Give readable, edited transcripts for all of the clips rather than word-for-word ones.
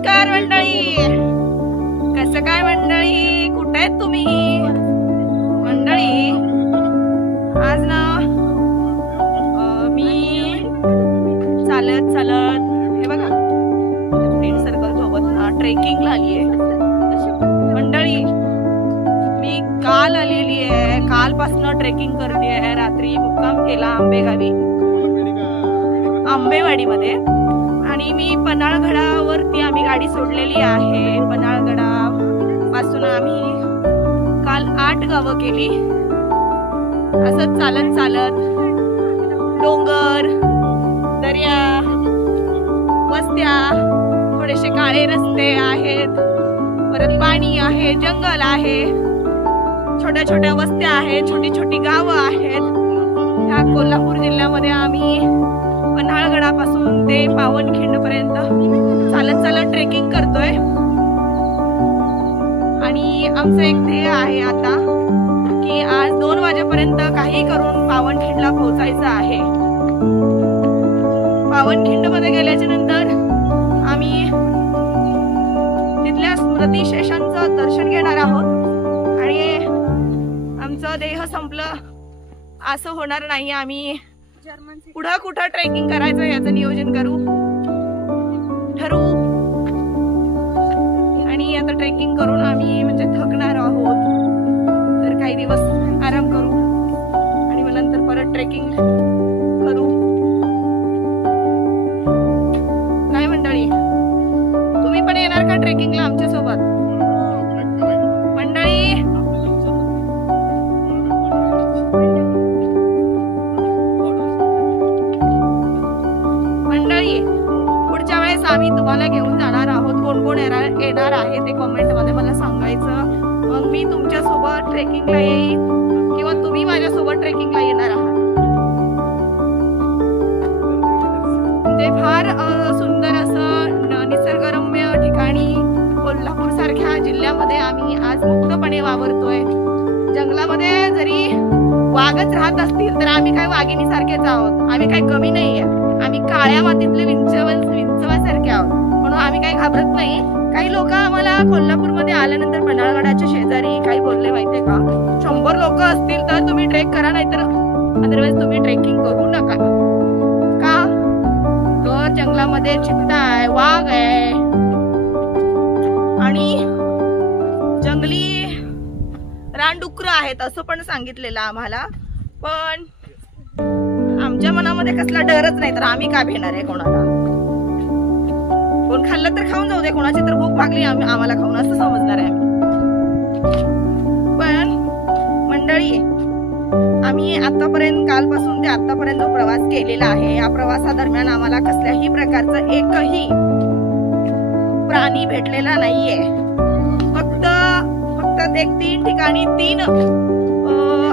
नमस्कार मंडळी, कसं काय मंडळी, कुठे आहेत तुम्ही मंडळी? आज ना मी चालत चालत हे बघा फ्रेंड सर्कल सोबत ना ट्रेकिंगला आली आहे मंडळी. मी काल आलेली आहे, कालपासून ट्रेकिंग करते आहे. रात्री मुक्काम केला आंबेवाडीमध्ये आणि मी पन्हाळगडावरती आम्ही गाडी सोडलेली आहे. पन्हाळगडापासून आम्ही काल 8 गावं केली. असं चालत चालत डोंगर, दर्या, वस्त्या, थोडेसे काळे रस्ते आहेत, परत पाणी आहे, जंगल आहे, छोट्या छोट्या वस्त्या आहेत, छोटी छोटी गावं आहेत. ह्या कोल्हापूर जिल्ह्यामध्ये आम्ही पन्हाळगडापासून ते पावनखिंड पर्यंत चालत चालत ट्रेकिंग करतोय. आणि आमचं एक ध्येय आहे आता की आज 2 वाजेपर्यंत काही करून पावनखिंडला पोहोचायचं आहे. पावनखिंड मध्ये गेल्याच्या नंतर आम्ही तिथल्या स्मृतिशेषांचं दर्शन घेणार आहोत आणि आमचं देह संपलं असं होणार नाही. आम्ही पुढं कुठं ट्रेकिंग करायचं याचं नियोजन ठरवू आणि आता ट्रेकिंग करून आम्ही म्हणजे थकणार आहोत, तर काही दिवस आराम करू आणि मग नंतर परत ट्रेकिंग करू. काय मंडळी, तुम्ही पण येणार का ट्रेकिंगला आमच्या सोबत मंडळी? पुढच्या वेळेस आम्ही तुम्हाला घेऊन जाणार आहोत. कोण कोण येणार आहे ते कमेंट मध्ये मला सांगायचं. मग मी तुमच्या सोबत ट्रेकिंगला येईन किंवा तुम्ही माझ्या सोबत ट्रेकिंगला येणार आहात. ते फार सुंदर असं निसर्गरम्य ठिकाणी कोल्हापूर सारख्या जिल्ह्यामध्ये आम्ही आज मुक्तपणे वावरतोय. जंगलामध्ये जरी वाघच राहत असतील तर आम्ही काय वाघिणी सारखेच आहोत. आम्ही काही कमी नाहीये. आम्ही काळ्या मातीतले विंचवासारखे आहोत, म्हणून आम्ही काही घाबरत नाही. काही लोक आम्हाला कोल्हापूरमध्ये आल्यानंतर पन्हाळगडाच्या शेजारी काही बोलले माहितीये का, 100 लोक असतील तर तुम्ही ट्रेक करा, नाहीतर अदरवाईज तुम्ही ट्रेकिंग करू नका. का तर जंगलामध्ये चित्ता आहे, वाघ आहे आणि जंगली रानडुकर आहेत असं पण सांगितलेलं आम्हाला. पण आमच्या मनामध्ये कसला डरच नाही, तर आम्ही का भेणार आहे कोणाला? कोण खाल्लं तर खाऊन जाऊ दे, कोणाची तर भूक लागली आम्हाला खाऊन असं समजणार आहे आम्ही. पण मंडळी, आम्ही आतापर्यंत कालपासून ते आतापर्यंत जो प्रवास केलेला आहे, या प्रवासादरम्यान आम्हाला कसल्याही प्रकारचं एकही प्राणी भेटलेला नाहीये. फक्त 3 ठिकाणी 3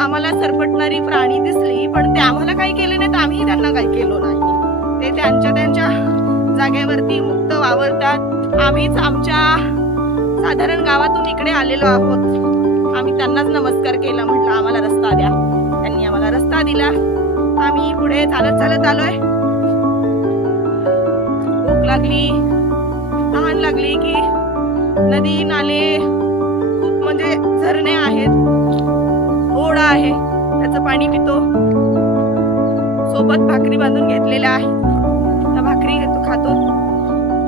आम्हाला सरपटणारी प्राणी दिसली, पण ते आम्हाला काही केले नाही तर आम्ही त्यांना काही केलो नाही. ते त्यांच्या जागेवरती मुक्त वावरतात. आम्हीच आमच्या साधारण गावातून इकडे आलेलो आहोत. आम्ही त्यांनाच नमस्कार केला, म्हटलं आम्हाला रस्ता द्या. त्यांनी आम्हाला रस्ता दिला. आम्ही पुढे चालत चालत आलोय. भूक लागली, तहान लागली की नदी नाले खूप म्हणजे झरणे आहेत, ओढा आहे, त्याचं पाणी पितो. सोबत भाकरी बांधून घेतलेल्या आहेत, त्या भाकरी खातो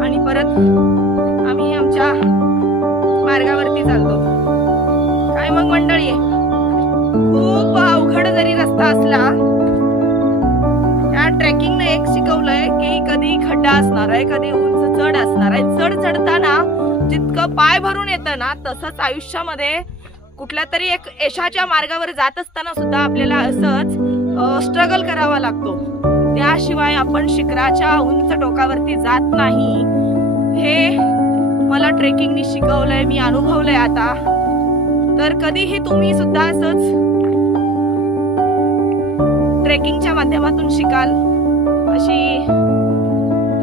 आणि परत आम्ही आमच्या मार्गावरती चालतो. काय मग मंडळी, खूप अवघड जरी रस्ता असला, या ट्रेकिंगने एक शिकवलंय की कधी खड्डा असणार आहे, कधी उंच चढ असणार आहे. चढ चढताना जितकं पाय भरून येतं ना, तसंच आयुष्यामध्ये कुठल्या तरी एक यशाच्या मार्गावर जात असताना सुद्धा आपल्याला असंच स्ट्रगल करावा लागतो. त्याशिवाय आपण शिखराच्या उंच टोकावरती जात नाही. हे मला ट्रेकिंगनी शिकवलंय, मी अनुभवलंय आता. तर कधीही तुम्ही सुद्धा असंच ट्रेकिंगच्या माध्यमातून शिकाल अशी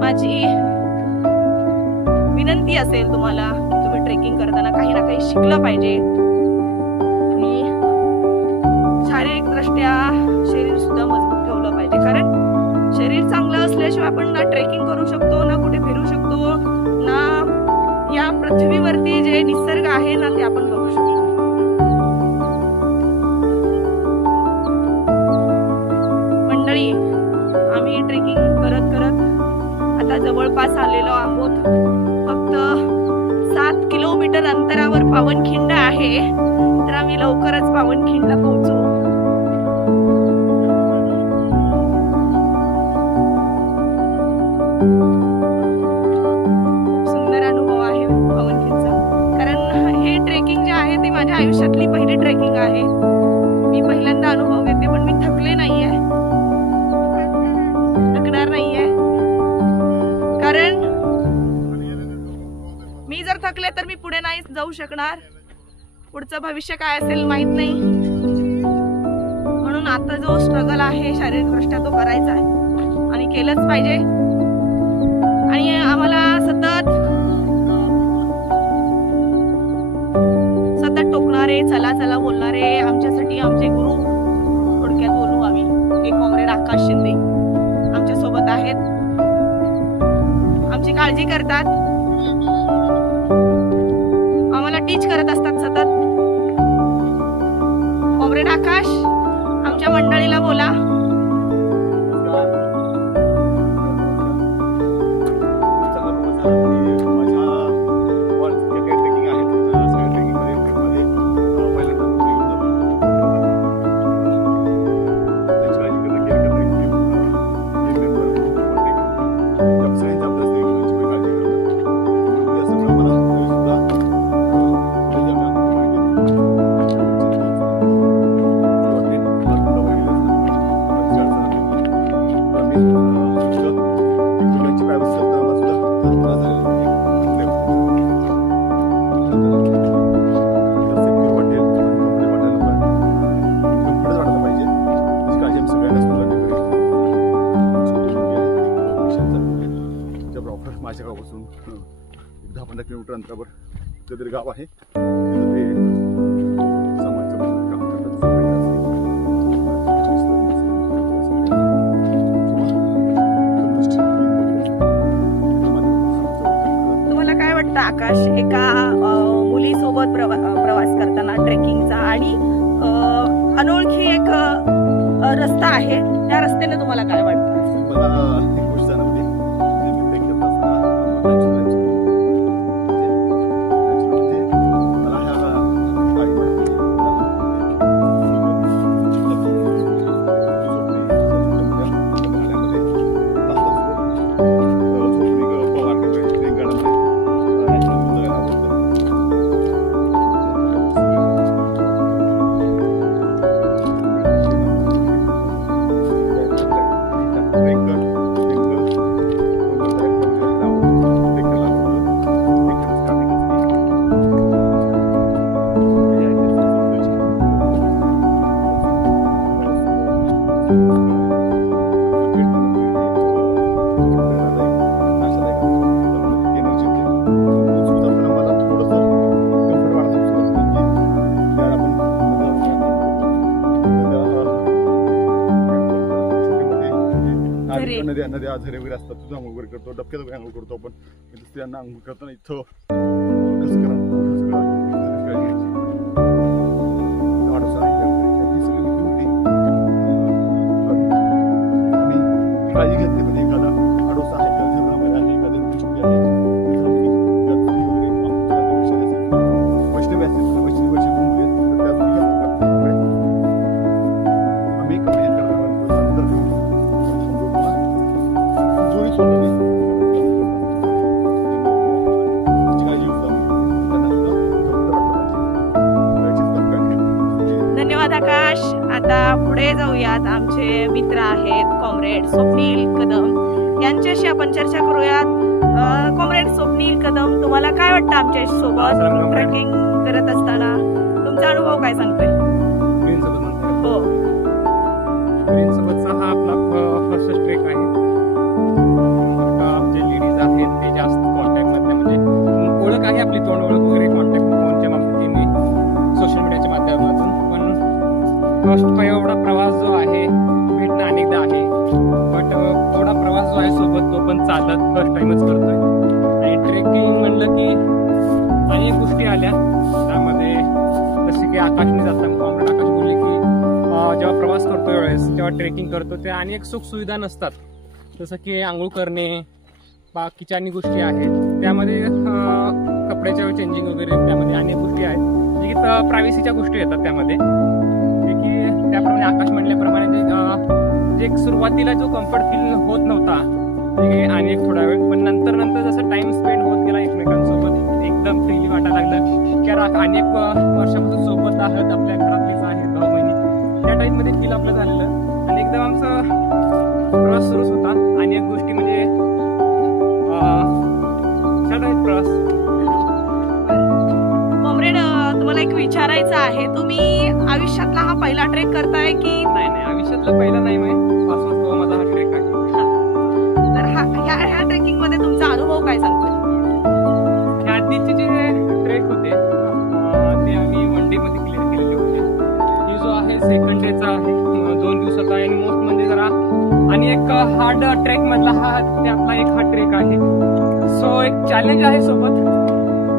माझी विनंती असेल तुम्हाला की तुम्ही ट्रेकिंग करताना काही ना काही शिकलं पाहिजे. शारीरिक दृष्ट्या शरीर सुद्धा मजबूत ठेवलं पाहिजे, कारण शरीर चांगलं असल्याशिवाय आपण ना ट्रेकिंग करू शकतो, ना कुठे फिरू शकतो, ना पृथ्वीवरती जे निसर्ग आहे ना ते आपण बघू शकतो. मंडळी, आम्ही ट्रेकिंग करत करत आता जवळपास आलेलो आहोत. फक्त 7 किलोमीटर अंतरावर पावनखिंड आहे, तर आम्ही लवकरच पावनखिंडला पोहोचू. खूप सुंदर अनुभव आहे पावनखिंडचा, कारण हे ट्रेकिंग जे आहे ते माझ्या आयुष्यातली पहिली ट्रेकिंग आहे. मी पहिल्यांदा अनुभव घेते, पण मी थकले नाहीये, थकणार नाहीये. कारण मी जर थकले तर मी पुढे नाही जाऊ शकणार. पुढचं भविष्य काय असेल माहित नाही, म्हणून आता जो स्ट्रगल आहे शारीरिकदृष्ट्या तो करायचा आहे आणि केलंच पाहिजे. आणि आम्हाला सतत टोकणारे, चला चला बोलणारे आमच्यासाठी आमचे गुरु, थोडक्यात बोलू आम्ही, हे कॉम्रेड आकाश शिंदे आमच्या सोबत आहेत, आमची काळजी करतात, आम्हाला टीच करत असतात सतत. कॉम्रेड आकाश, आमच्या मंडळीला बोला. माझ्या गावापासून 10-15 किलोमीटर अंतरावर कदर गाव आहे. तुम्हाला काय वाटतं आकाश, एका मुलीसोबत प्रवास करताना ट्रेकिंगचा आणि अनोळखी एक रस्ता आहे, त्या रस्त्याने तुम्हाला काय वाटतं? नद्या झरे वगैरे असतात, तुझा आंघोळ वगैरे करतो, डबक्यात वगैरे आंघोळ करतो आपण. स्त्रियांना आंघोळ करताना इथं कसं करा, काळजी घेतली. म्हणजे एखादा आडोसा आहे, झरणामध्ये आहे, एखाद्या छोटी आहे, वैष्णवी असतील, वैष्णवी वर्ष मुले तर आम्ही धन्यवाद आकाश. आता पुढे जाऊयात. आमचे मित्र आहेत कॉम्रेड स्वप्नील कदम, यांच्याशी आपण चर्चा करूयात. कॉम्रेड स्वप्नील कदम, तुम्हाला काय वाटतं आमच्या सोबत ट्रेकिंग करत असताना? तुमचा अनुभव काय सांगतोय? हो, सोबतचा हा आपला फर्स्ट ट्रेक आहे. जे लेडीज आहेत ते जास्त कॉन्टॅक्ट मध्ये, म्हणजे ओळख आहे आपली, तोंड ओळख वगैरे कॉन्टॅक्ट फोनच्या माध्यमातून, सोशल मीडियाच्या माध्यमातून. पण फर्स्ट एवढा प्रवास जो आहे, भेटणं अनेकदा आहे, बट थोडा प्रवास जो आहे सोबत तो पण चालत फर्स्ट टाइमच करतोय. आणि ट्रेकिंग म्हणलं की अनेक गोष्टी आल्या त्यामध्ये, जसे की आकाशने जाता कॉम्रेड आकाश बोलले की जेव्हा प्रवास करतो वेळेस, जेव्हा ट्रेकिंग करतो ते अनेक सुखसुविधा नसतात, जसं की आंघोळ करणे, बाकीच्या अनेक गोष्टी आहेत त्यामध्ये, कपड्याच्या चेंजिंग वगैरे, त्यामध्ये अनेक गोष्टी आहेत जे की प्रायव्हसीच्या गोष्टी येतात त्यामध्ये. जे की त्याप्रमाणे आकाश म्हणल्याप्रमाणे जे एक सुरुवातीला जो कम्फर्ट फील होत नव्हता आणि एक थोडा वेळ, पण नंतर जसं टाइम स्पेंड होत गेला एकमेकांसोबत एकदम फ्रीली वाटायला लागलं की अनेक वर्षापासून सोबत आहात, आपल्या घरातलेच आहेत 9 महिने, त्या टाईपमध्ये फील आपलं झालेलं. आणि एकदम आमचा प्रवास सुरूच होता. अनेक गोष्टी म्हणजे छान आहेत प्रवास. कॉम्रेड, तुम्हाला एक विचारायचं आहे, तुम्ही आयुष्यातला हा पहिला ट्रेक करताय की? नाही, आयुष्यातला पहिला नाही, माझा हा ट्रेक आहे. तर ह्या ट्रेकिंग मध्ये तुमचा अनुभव काय सांगतो? आधीचे जे ट्रेक होते ते आम्ही 1 डे मध्ये क्लिअर केलेले होते. ही जो आहे सेकंड डेचा आहे, 2 दिवसाचा आहे. आणि मोस्ट म्हणजे जरा आणि एक हार्ड ट्रेक मधला त्यातला एक हा ट्रेक आहे. सो एक चॅलेंज आहे सोबत,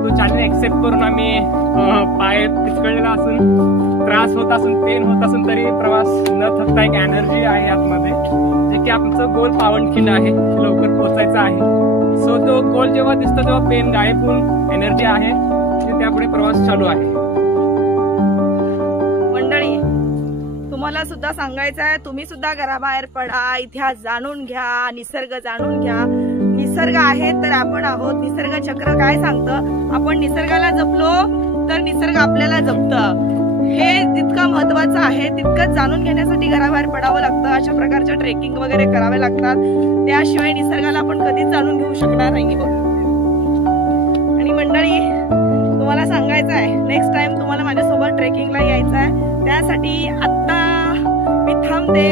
तो चॅलेंज एक्सेप्ट करून आम्ही पाय पिचकळलेला असून, त्रास होत असून, पेन होत असून तरी प्रवास न थकता एक एनर्जी आहे आतमध्ये, जे की आमचं गोल पावनखिंड आहे, लवकर पोहोचायचं आहे. सो तो गोल जेव्हा दिसतो तेव्हा पेन गायब होऊन एनर्जी आहे, त्यापुढे प्रवास चालू आहे. मंडळी, तुम्हाला सुद्धा सांगायचं आहे, तुम्ही सुद्धा घराबाहेर पडा, इतिहास जाणून घ्या, निसर्ग जाणून घ्या. निसर्ग आहे तर आपण आहोत. निसर्ग चक्र काय सांगतं, आपण निसर्गाला जपलो तर निसर्ग आपल्याला जपतं. हे जितकं महत्वाचं आहे तितकंच जाणून घेण्यासाठी घराबाहेर पडावं लागतं. अशा प्रकारच्या ट्रेकिंग वगैरे करावे लागतात, त्याशिवाय निसर्गाला आपण कधीच जाणून घेऊ शकणार नाही. आणि मंडळी, तुम्हाला सांगायचं आहे, नेक्स्ट टाइम तुम्हाला माझ्यासोबत ट्रेकिंगला यायचं आहे, त्यासाठी आत्ता मी थांबते.